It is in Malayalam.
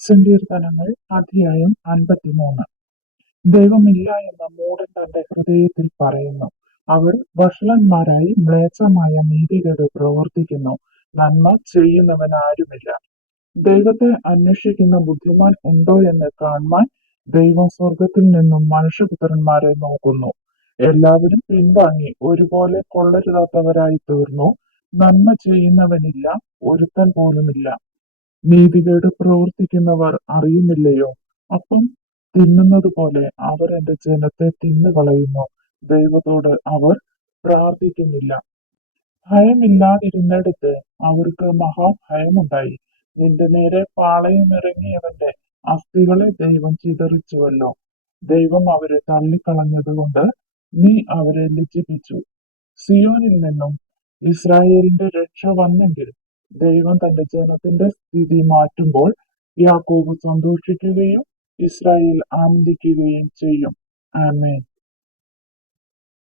സങ്കീർത്തനങ്ങൾ അധ്യായം 53. ദൈവമില്ല എന്ന മൂഢൻ തന്റെ ഹൃദയത്തിൽ പറയുന്നു. അവർ വഷളന്മാരായി മ്ലേച്ഛമായ നീതികേട് പ്രവർത്തിക്കുന്നു. നന്മ ചെയ്യുന്നവൻ ആരുമില്ല. ദൈവത്തെ അന്വേഷിക്കുന്ന ബുദ്ധിമാൻ ഉണ്ടോ എന്ന് കാണുവാൻ ദൈവം സ്വർഗത്തിൽ നിന്നും മനുഷ്യപുത്രന്മാരെ നോക്കുന്നു. എല്ലാവരും പിൻവാങ്ങി ഒരുപോലെ കൊള്ളരുതാത്തവരായി തീർന്നു. നന്മ ചെയ്യുന്നവനില്ല, ഒരുത്തൻ പോലുമില്ല. നീതികേട് പ്രവർത്തിക്കുന്നവർ അറിയുന്നില്ലയോ? അപ്പം തിന്നുന്നത് പോലെ അവർ എന്റെ ജനത്തെ തിന്നുകളയുന്നു. ദൈവത്തോട് അവർ പ്രാർത്ഥിക്കുന്നില്ല. ഭയമില്ലാതിരുന്നിടത്ത് അവർക്ക് മഹാഭയമുണ്ടായി. നിന്റെ നേരെ പാളയമിറങ്ങിയവന്റെ അസ്ഥികളെ ദൈവം ചിതറിച്ചുവല്ലോ. ദൈവം അവരെ തള്ളിക്കളഞ്ഞതുകൊണ്ട് നീ അവരെ ലജ്ജിപ്പിച്ചു. സിയോനിൽ നിന്നും ഇസ്രായേലിന്റെ രക്ഷ വന്നെങ്കിൽ ദൈവം തന്റെ ജനത്തിന്റെ സ്ഥിതി മാറ്റുമ്പോൾ യാക്കോബ് സന്തോഷിക്കുകയും ഇസ്രായേൽ ആനന്ദിക്കുകയും ചെയ്യും. ആമേൻ.